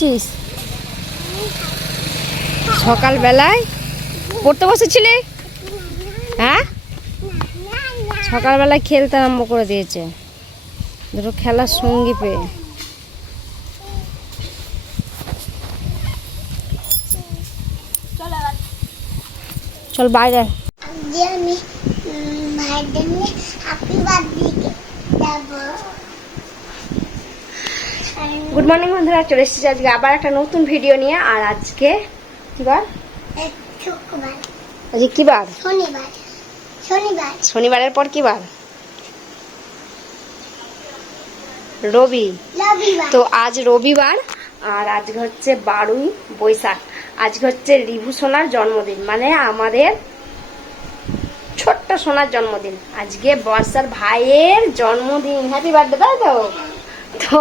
করছিস? সকালবেলায় পড়তে বসেছিলে? হ্যাঁ, সকালবেলায় খেলতে আরম্ভ করে দিয়েছে, দুটো খেলার সঙ্গী পেয়ে। চল বাইরে। গুড মর্নিং বন্ধুরা, চলে এসেছি আজকে আবার একটা নতুন ভিডিও নিয়ে। আর আজকে কি বার? আজকে কি বার? শনিবার। শনিবারের পর কি বার? রবি। তো আজ রবিবার, আর আজকে হচ্ছে 12ই বৈশাখ। আজকে হচ্ছে রিভু সোনার জন্মদিন, মানে আমাদের ছোট্ট সোনার জন্মদিন। আজকে বর্ষার ভাইয়ের জন্মদিন। হ্যাপি বার্থডে, তাই তো? তো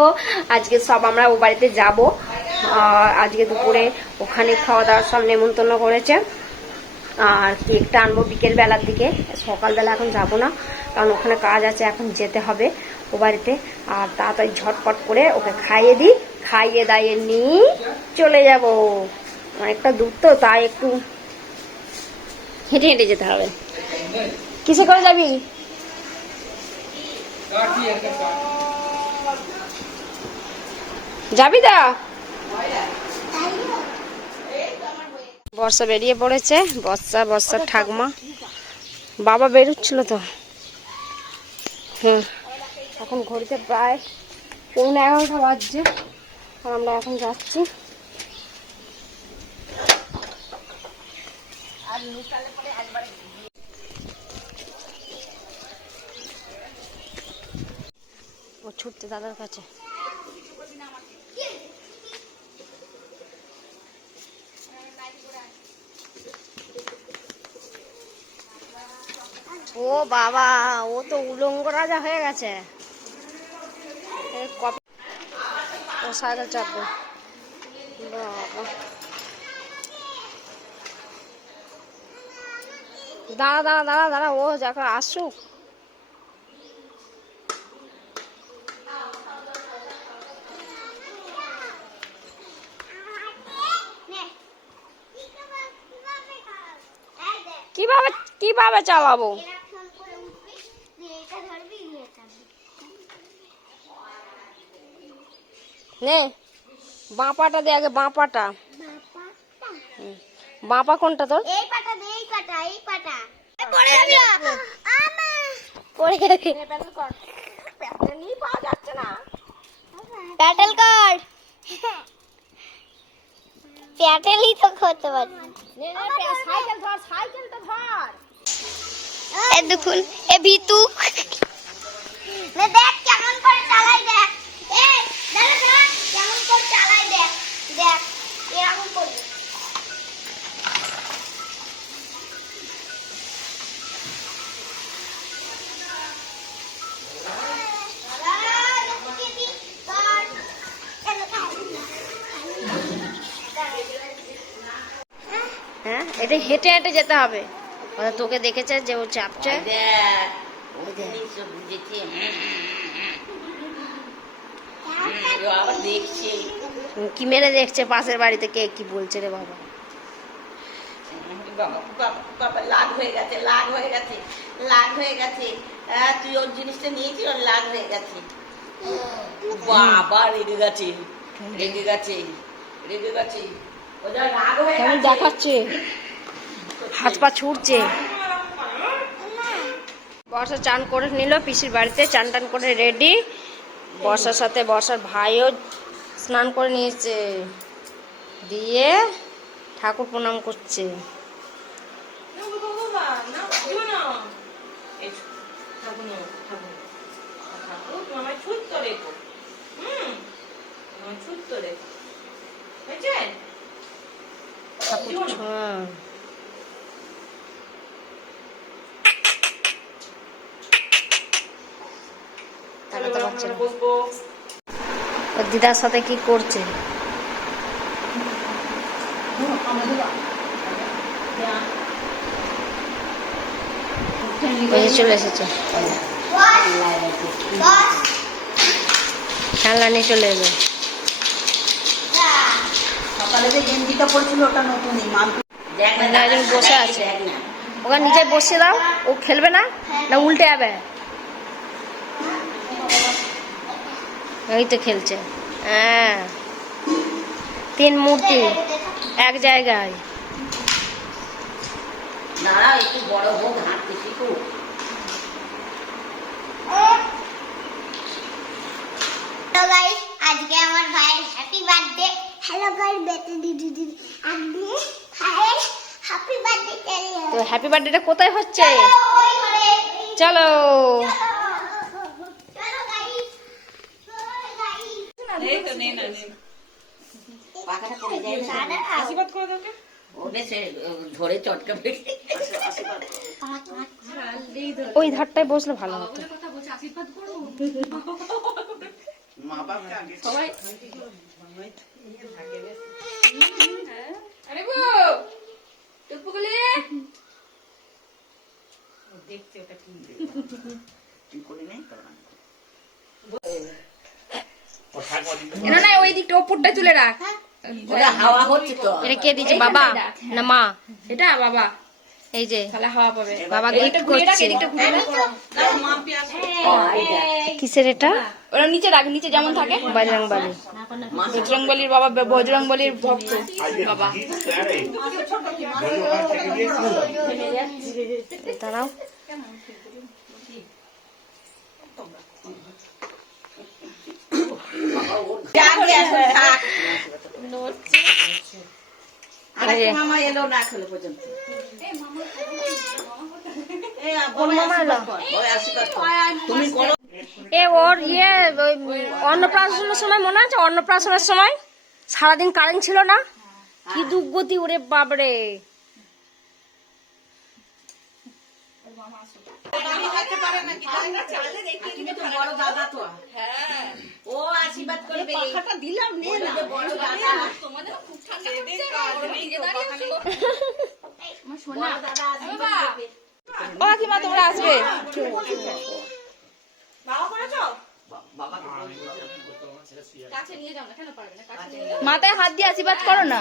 আজকে সব আমরা ও বাড়িতে যাবো। আজকে দুপুরে ওখানে খাওয়া দাওয়ার সব নেমন্তন্ন করেছে। আর কেকটা আনবো বিকেল বেলার দিকে, সকালবেলা এখন যাব না, কারণ ওখানে কাজ আছে, এখন যেতে হবে ও বাড়িতে। আর তাড়াতাড়ি ঝটপট করে ওকে খাইয়ে দিই, খাইয়ে দাইয়ে নিয়ে চলে যাব। অনেকটা দূর তো, তাই একটু হেঁটে হেঁটে যেতে হবে। কিসে করে যাবি? যাবি দা? বর্ষা বেরিয়ে পড়েছে, বর্ষার ঠাকুমা। বাবা বেরোচ্ছিল তো। এখন ঘড়িতে প্রায় 11:30 বাজছে, আর আমরা এখন যাচ্ছি। ও ছুটছে দাদার কাছে। ও বাবা, ও তো উলঙ্গ রাজা হয়ে গেছে। ও সাইকেল চাপবে। বাবা, দাঁড়া দাঁড়া দাঁড়া দাঁড়া, ও যখন আসুক। কিভাবে কিভাবে চালাবো? নে, বাঁ পাটা দে আগে, বাঁ পাটা। বাঁ পা কোনটা তোর? এই পাটা দে, এই পাটা, এই পাটা। পড়ে যাবি না, আমা পড়ে যাবি। প্যাডেল কর, প্যাডেলই পাওয়া যাচ্ছে না। প্যাডেল কর, প্যাডেলই তো করতে পারছি। নে নে, সাইকেল ধর, সাইকেলটা ধর। এই দেখুন, এ ভিতু নে, দেখ কেমন করে চালাই, দেখ। এই দাঁড়া দাঁড়া, কেমন করে চালাই, দেখ দেখ, এরকম করে। হ্যাঁ, এটা হেঁটে হেঁটে যেতে হবে। তোকে দেখেছে যে ও চাপছে। কি মেরে দেখছে পাশের বাড়িতে কে কি বলছে রে বাবা। লাগ হয়ে গেছে, লাগ হয়ে গেছে, লাগ হয়ে গেছে। তুই ওর জিনিসটা নিয়েছিস, ওর লাগ হয়ে গেছে। বাবা রেগে গেছে, রেগে গেছে, রেগে গেছে। কেমন দেখাচ্ছে, হাত পা ছুটছে। বর্ষা চান করে নিল পিসির বাড়িতে, চান টান করে রেডি। বর্ষার সাথে বর্ষার ভাইও স্নান করে নিয়েছে, দিয়ে ঠাকুর প্রণাম করছে। দিদার সাথে কি করছে? চলে এসেছে, খেলনা নিয়ে চলে এলো। সকালে যে গেঞ্জিটা পড়ছিল ওটা নতুনই দেখ মানে একজন বসে আছে। ওখানে নিচে বসে দাও, ও খেলবে না, না উল্টে যাবে? এই তো খেলছে। হ্যাঁ, 3 মূর্তি এক জায়গায়। দাঁড়াও একটু বড় হোক, হাঁটতে শিখুক। তো গাইস আজকে আমার ভাইয়ের হ্যাপি বার্থডে। হ্যালো গাইস, বেতে দিদি আজকে ভাইয়ের হ্যাপি বার্থডে চলে। তো হ্যাপি বার্থডেটা কোথায় হচ্ছে? চলো। চলো গাইস, এই তো নে না নে, পাখাটা পড়ে যায় না। আশীর্বাদ করে দাও। ওটা সে ধরে চটকা পেটে ওই ধারটায় বসলে ভালো হতো। সবাই আরে বউ টুকুলি দেখতে ওটা কি করে নেই না না, ওই দিকটা ওপরটা তুলে রাখ। ওটা হাওয়া হচ্ছে তো। এটা কে দিয়েছে, বাবা না মা? এটা বাবা, এই যে তাহলে হাওয়া পাবে। বাবা এদিকটা গিফট ঘুরিয়ে রাখ, করছে। এদিকটা ঘুরিয়ে রাখ। কিসের এটা? ওরা নিচে রাখ, নিচে যেমন থাকে। বজরংবলী। বজরংবলীর বাবা, বজরংবলীর ভক্ত বাবা। দাঁড়াও, মামা এলো না এখনো পর্যন্ত। কোন মামা এলো? ওই আশীর্বাদ কর। তুমি করো। এ ওর ওই অন্নপ্রাশনের সময় মনে আছে? অন্নপ্রাশনের সময় সারাদিন কারেন্ট ছিল না, কি দুর্গতি ওরে বাবরে। তুমি তো বড় দাদা তো। হ্যাঁ, ও আশীর্বাদ করবে। পাখাটা দিলাম নে না। বড় দাদা তোমাদের খুব ঠান্ডা লাগছে। বড় দাদা আসবে। ও কাকিমা, তোমরা আসবে? মাথায় হাত দিয়ে আশীর্বাদ করো না।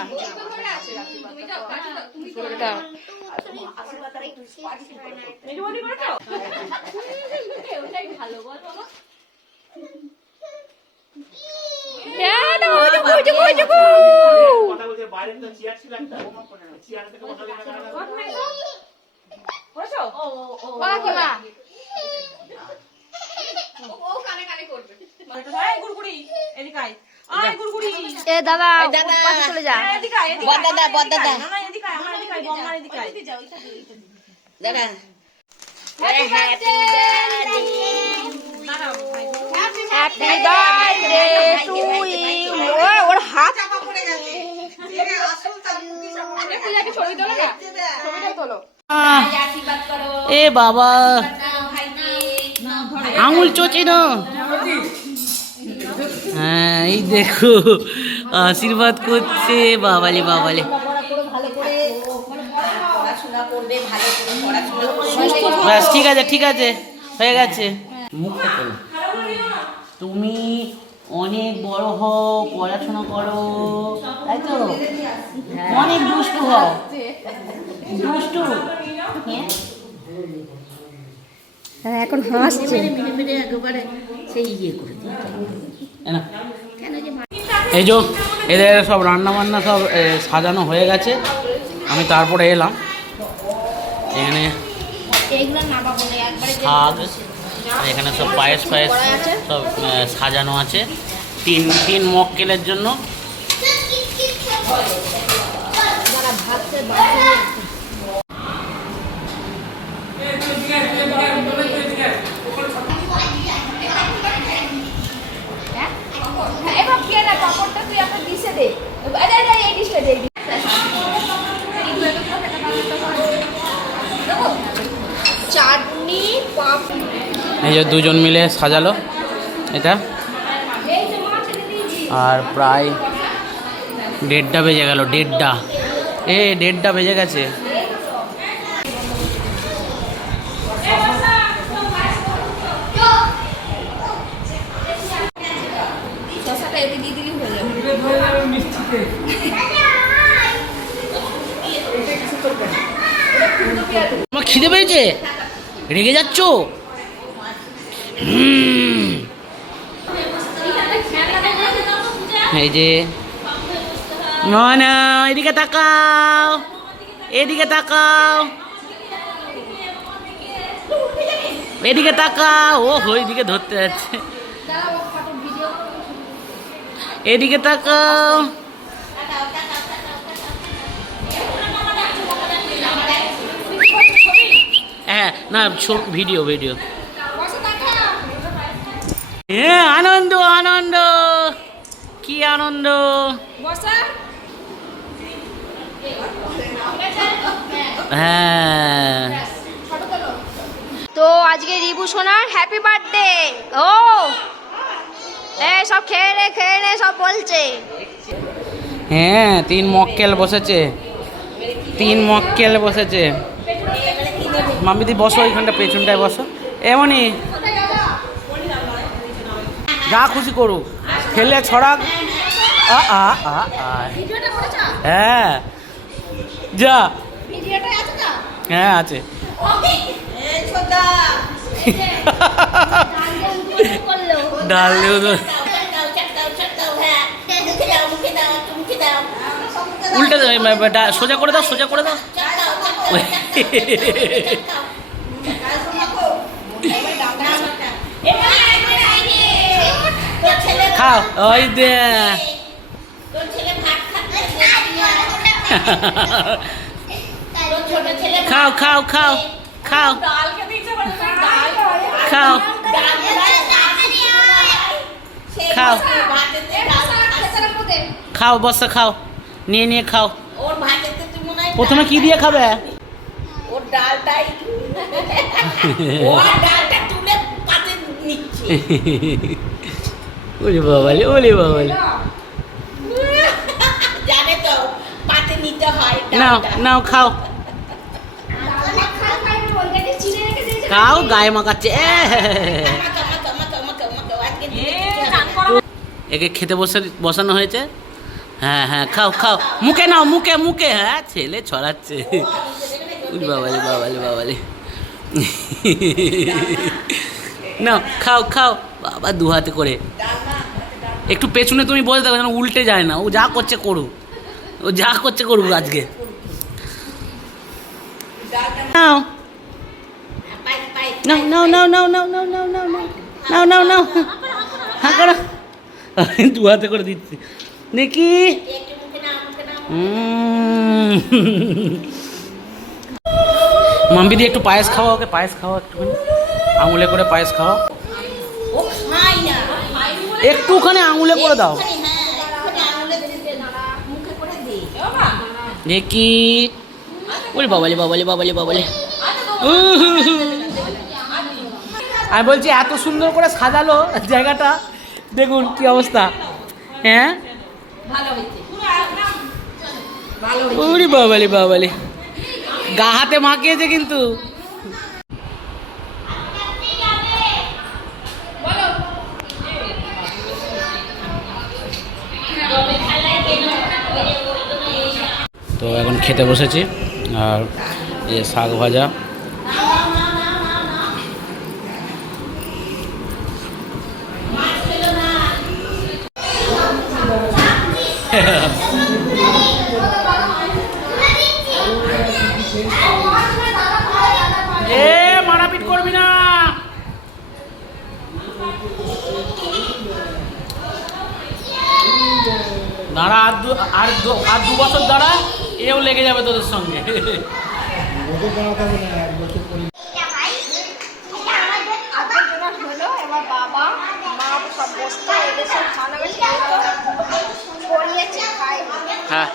এ দাদা, পাশে চলে যা। বড়দাদা বড়দাদা দাদা। Happy birthday to you. ওর হাত এ বাবা, আঙুল চোচে না। হ্যাঁ, এই দেখো আশীর্বাদ করছে। বাবালে বাবালে, পড়াশোনা করবে ভালো করে, পড়াশোনা ব্যাস ঠিক আছে, ঠিক আছে, হয়ে গেছে। মুখটা খোলো। তুমি অনেক বড় হও, পড়াশোনা করো, তাই তো? অনেক দুষ্টু হও, দুষ্টু। এখন হাসছে। একেবারে সেই ইয়ে করে দিই। এই যে এদের সব রান্না বান্না সব সাজানো হয়ে গেছে। আমি তারপরে এলাম। এখানে শাক, এখানে সব পায়েস ফায়েস সব সাজানো আছে। তিন মক্কেলের জন্য। এবার কে না পাপড়টা তুই একটা ডিশে দে। এই ডিশটা দে। চাটনি, পাপড়। এই যে দুজন মিলে সাজালো এটা। আর প্রায় 1:30 বেজে গেল। 1:30 বেজে গেছে। শসাটা এদিকে দিয়ে দিলেই হয়ে যাবে। আমার খিদে পেয়েছে, রেগে যাচ্ছ? এই যে না না, এদিকে তাকাও, এদিকে তাকাও, এদিকে তাকাও। ও এদিকে ধরতে যাচ্ছে, এদিকে তাকাও। হ্যাঁ না, ভিডিও ভিডিও। হ্যাঁ, আনন্দ আনন্দ, কি আনন্দ। হ্যাঁ, তো আজকে রিবু সোনার হ্যাপি বার্থডে। ও সব খেয়ে নে সব বলছে। হ্যাঁ, 3 মক্কেল বসেছে, 3 মক্কেল বসেছে। মামিদি বসো, ওইখানটা পেছনটায় বসো। এমনই যা খুশি করুক, খেলে ছড়াক। হ্যাঁ যা, হ্যাঁ আছে। ডাল দেও তো, উল্টে দাও, সোজা করে দাও, সোজা করে দাও। খাও, ওই দে। খাও খাও খাও খাও খাও খাও খাও, বসে খাও, নিয়ে নিয়ে খাও। প্রথমে কি দিয়ে খাবে? ওর ডালটাই ওর ডালটা তুলে পাতে নিচ্ছে। ওরে বাবালে, ওরে বাবালে। জানে তো পাতে নিতে হয়। নাও নাও, খাও খাও, গায়ে মাখাচ্ছে। একে খেতে বসানো হয়েছে। হ্যাঁ হ্যাঁ, খাও খাও, মুখে নাও, মুখে মুখে। হ্যাঁ, ছেলে ছড়াচ্ছে। বাবালে বাবালে বাবালে। নাও খাও খাও, বাবা 2 হাতে করে। একটু পেছনে তুমি বসে থাকো, যেন উল্টে যায় না। ও যা করছে করুক, ও যা করছে করুক আজকে। নাও নাও নাও নাও নাও নাও নাও নাও নাও নাও নাও নাও, হ্যাঁ করো। 2 হাতে করে দিচ্ছি দেখি। মাম্পি দিয়ে একটু পায়েস খাওয়া, ওকে পায়েস খাওয়া, একটুখানি আঙুলে করে পায়েস খাওয়া। ও খাই না, একটুখানি আঙুলে করে দাও দেখি। ওরে বাবালে বাবালে বাবালে বাবালে। আমি বলছি, এত সুন্দর করে সাজালো জায়গাটা, দেখুন কি অবস্থা। হ্যাঁ, ওরে বাবালে বাবালে, গা হাতে মাখিয়েছে কিন্তু। তো এখন খেতে বসেছি, আর এই শাক ভাজা। মারাপিট করবি না। দাঁড়া, আর 2 বছর দাঁড়া, এও লেগে যাবে তোদের সঙ্গে। এবার বাবা মা সব বসতে, এদের সব খাওয়ানো বেশি করিয়েছে, খাই। হ্যাঁ,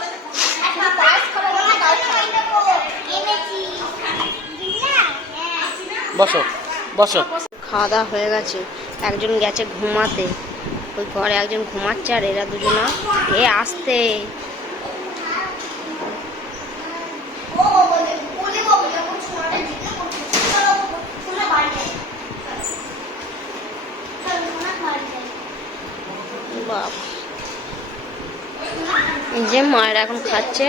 বসো বসো। খাওয়া দাওয়া হয়ে গেছে, একজন গেছে ঘুমাতে, ওই ঘরে একজন ঘুমাচ্ছে, আর এরা দুজনা আসতে। বাপ, যে মায়ের এখন খাচ্ছে।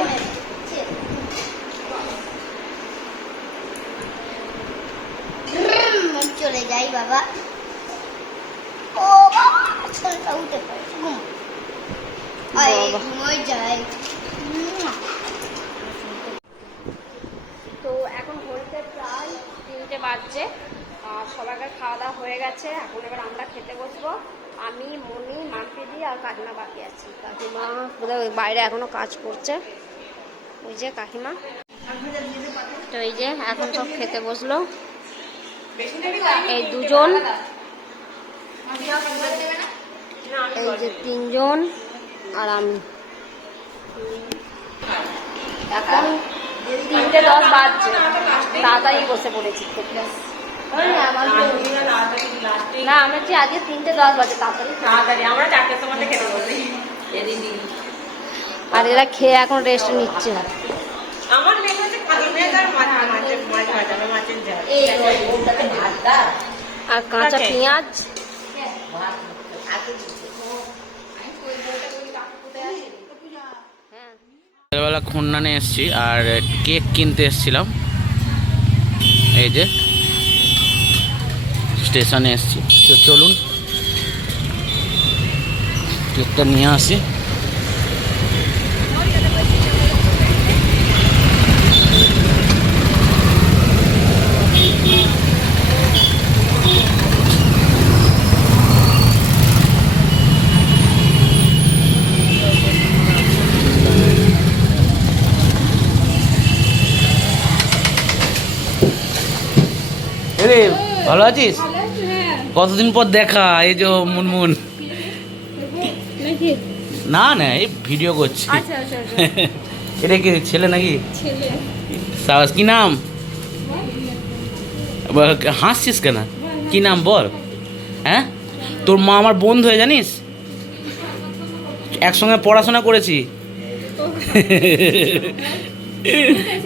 বাবা ও বাবা ছোটটা উঠে পড়েছে ঘুম আরে ঘুমোয় যায় তো এখন ঘড়িতে প্রায় 3টে বাজছে, আর সবাইকার খাওয়া দাওয়া হয়ে গেছে। এখন এবার আমরা খেতে বসবো। আমি, মনি, মাম্পিদি আর কাকিমা বাকি আছি। কাকিমা বোধহয় ওই বাইরে এখনো কাজ করছে, ওই যে কাকিমা। তো এই যে এখন সব খেতে বসলো, এই দুজন, এই যে 3জন আর আমি। এখন 3:10 বাজছে, তাড়াতাড়ি বসে পড়েছি খেতে। না আমরা যে আজকে 3:10 বাজে তাড়াতাড়ি, আমরা 4টার সময় খেতে বসি। আর এরা খেয়ে এখন রেস্ট নিচ্ছে। আমার মেয়ে হচ্ছে কাকিমের আর মাছের মাছের ঝাল। আর কাঁচা পেঁয়াজ, সকালবেলা খুলনানে এসেছি আর কেক কিনতে এসেছিলাম। এই যে স্টেশনে এসেছি, তো চলুন কেকটা নিয়ে আসি। রে ভালো আছিস? কতদিন পর দেখা, এই যে মুনমুন। না না এই ভিডিও করছি। এটা কি ছেলে নাকি? সাবাস, কি নাম? হাসছিস কেন? কি নাম বল? হ্যাঁ, তোর মা আমার বন্ধু হয়ে জানিস, একসঙ্গে পড়াশোনা করেছি।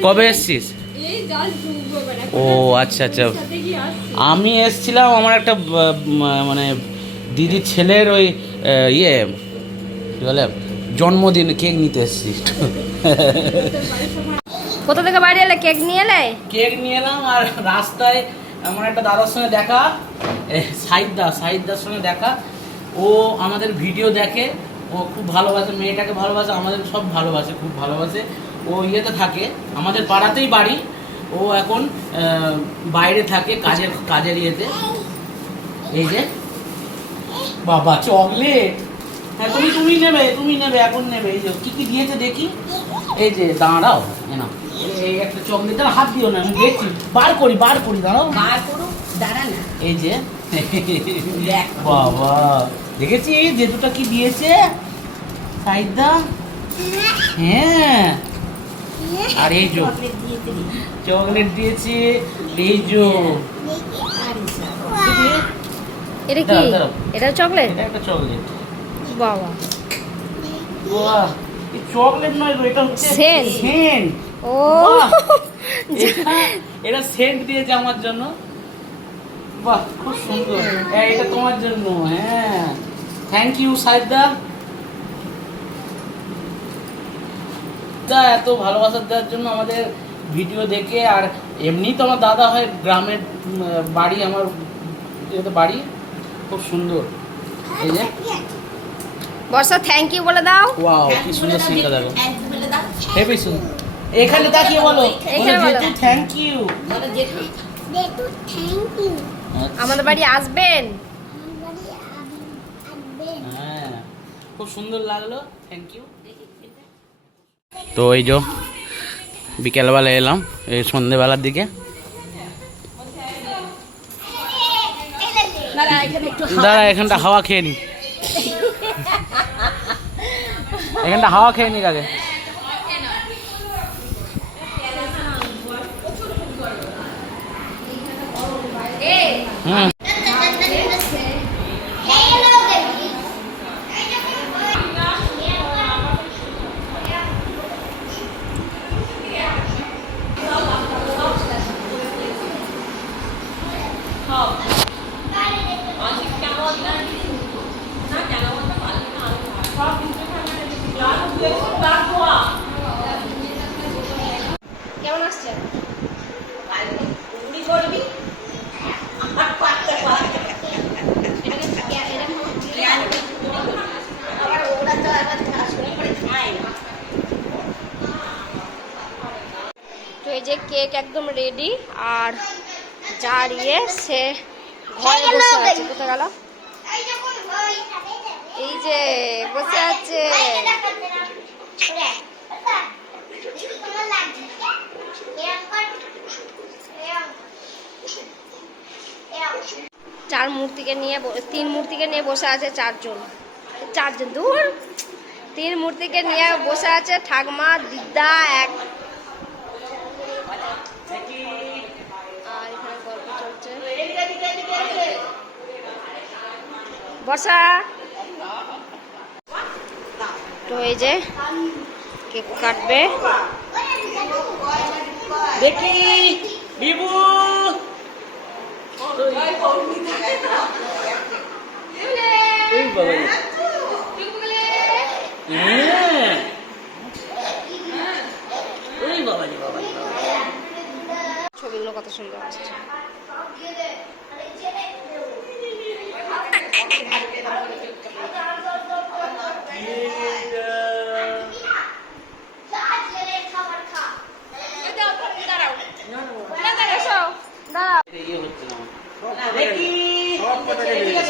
কবে এসছিস? ও আচ্ছা আচ্ছা, আমি এসছিলাম আমার একটা মানে দিদির ছেলের ওই ইয়ে কী বলে জন্মদিন, কেক নিতে এসছি। কোথা থেকে বাইরে এলে? কেক নিয়ে এলে? কেক নিয়ে এলাম, আর রাস্তায় আমার একটা দাদার সঙ্গে দেখা, সাইদার সঙ্গে দেখা। ও আমাদের ভিডিও দেখে, ও খুব ভালোবাসে, মেয়েটাকে ভালোবাসে, আমাদের সব ভালোবাসে, খুব ভালোবাসে। ও ইয়েতে থাকে, আমাদের পাড়াতেই বাড়ি। ও এখন বাইরে থাকে কাজের ইয়েতে। এই যে বাবা চকলেট, হ্যাঁ তুমি নেবে এখন নেবে। এই যে কি দিয়েছে দেখি, এই যে দাঁড়াও না, এই একটা চকলেট, দাঁড়া হাত দিও না, আমি দেখছি, বার করি দাঁড়াও, দাঁড়া না, এই যে বাবা দেখেছি যে দুটা কি দিয়েছে সাইদা। হ্যাঁ, আর এই যে চকলেট দিয়েছে, এই যে এটা কি? এটা চকলেট? এটা একটা চকলেট। বাবা বাহ, এই চকলেট নয় গো, এটা হচ্ছে সেন্ট। ও এটা সেন্ট দিয়েছে আমার জন্য। বাহ, খুব সুন্দর। এটা তোমার জন্য। হ্যাঁ, থ্যাংক ইউ সাইদা, এত ভালোবাসা দেওয়ার জন্য আমাদের ভিডিও দেখে। আর এমনি তো আমার দাদা হয়, গ্রামের বাড়ি, আমার বাড়ি খুব সুন্দর। এই যে বর্ষা থ্যাংক ইউ বলে দাও। ওয়াও, কি সুন্দর সিনটা দেখো, হেভি সুন্দর। এখানে তাকিয়ে বলো, থ্যাংক ইউ। আমাদের বাড়ি আসবেন। হ্যাঁ, খুব সুন্দর লাগলো, থ্যাংক ইউ। তো এই যে বিকেলবেলা এলাম, এই সন্ধেবেলার দিকে। দাঁড়া, এখানটা হাওয়া খেয়ে নি, এখানটা হাওয়া খেয়ে নি আগে। হুম, কেমন আসছে? করবি আমার পাঁচটা এই যে কেক একদম রেডি, আর যার সে ঘরে বসে আছে। কোথায় গেল? এই যে বসে আছে। তিন মূর্তিকে নিয়ে বসে আছে চারজন দূর। 3 মূর্তিকে নিয়ে বসে আছে ঠাকমা, দিদা, এক। আর এখানে গল্প চলছে। বসা। তো এই যে কেক কাটবে। দেখি বিবু এই বাবা ওই বাবা বাবা ছবিগুলো কত সুন্দর আসছে।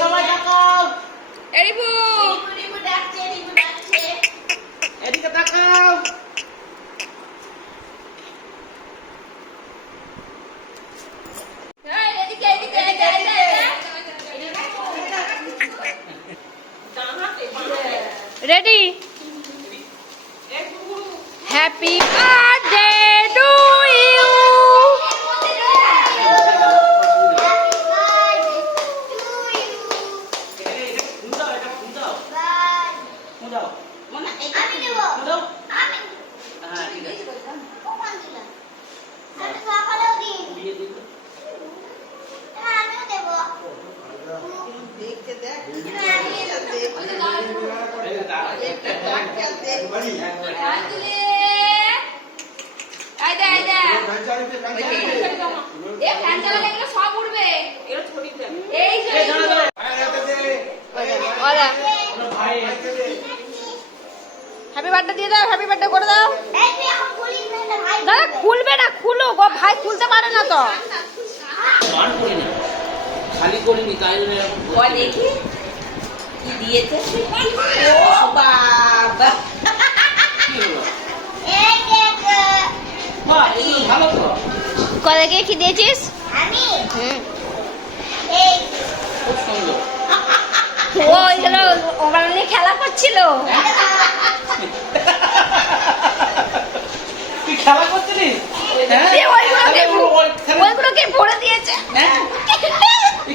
সবাই তাকাও, রিভু এদিকে তাকাও। Ready? Happy birthday to you. সব উঠবে। হ্যাপি বার্থডে দিয়ে দাও, হ্যাপি বার্থডে করে দাও। দাদা খুলবে না, খুলো গো ভাই, খুলতে পারে না তো। খালি করিনি তাই দেখি কি দিয়েছে। ও বাবা, ভালো তো। কলেজে কি দিয়েছিস? খুব সুন্দর। ওইগুলো ওগুলো নিয়ে খেলা করছিল। তুই খেলা করছিলিস? দিয়ে ওইগুলোকে ভরে দিয়েছে।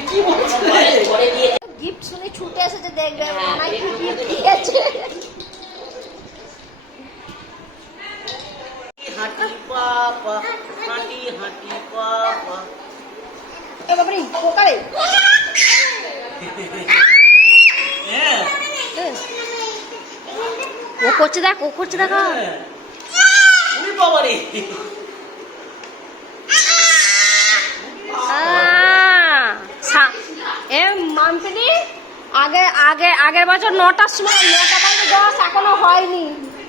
কি বলছিস? গিফট শুনে ছুটে এসেছে, দেখবে অনেক গিফট দিয়েছে। হাঁটি পাপা, হাঁটি হাঁটি পাপা। এ বাবারে পোকারে। হ্যাঁ ও করছে দেখ, ও করছে দেখা। উনি বাবারে। এ মামপিনি আগের বছর 9টার সময় 9টা বাজে 10 এখনো হয়নি।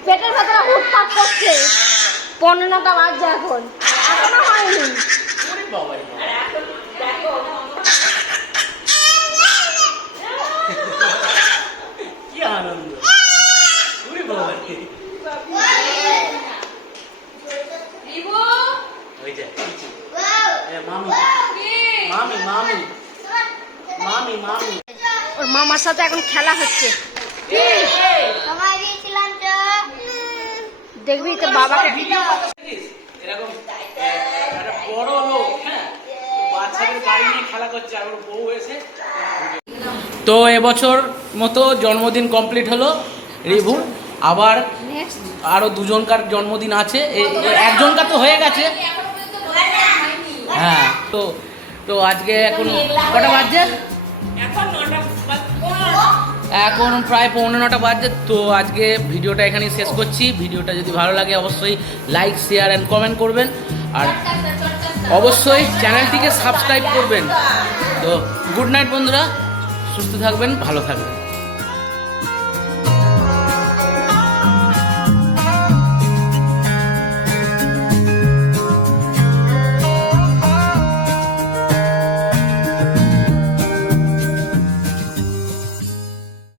পেটের ভেতরে হুটপাট করছে। 15টা বাজছে এখন, এখনো হয়নি। উনি বাবারে। কি আনন্দ। উনি বাবারে। রিভু ওই যে মামি মামি মামি মামি মামি। ওর মামার সাথে এখন খেলা হচ্ছে। দেখবি তো বাবাকে। এরকম একটা বড় লোক, হ্যাঁ, বাচ্চাদের গাড়ি নিয়ে খেলা করছে আর ওর বউ এসে। তো এবছর মতো জন্মদিন কমপ্লিট হলো রিভুর। আবার আরো 2জনকার জন্মদিন আছে। একজনকার তো হয়ে গেছে। হ্যাঁ, তো আজকে এখন কটা বাজছে? এখন প্রায় 9:15 বাজছে। তো আজকে ভিডিওটা এখানেই শেষ করছি। ভিডিওটা যদি ভালো লাগে অবশ্যই লাইক, শেয়ার অ্যান্ড কমেন্ট করবেন। আর অবশ্যই চ্যানেলটিকে সাবস্ক্রাইব করবেন। তো গুড নাইট বন্ধুরা, সুস্থ থাকবেন, ভালো থাকবেন।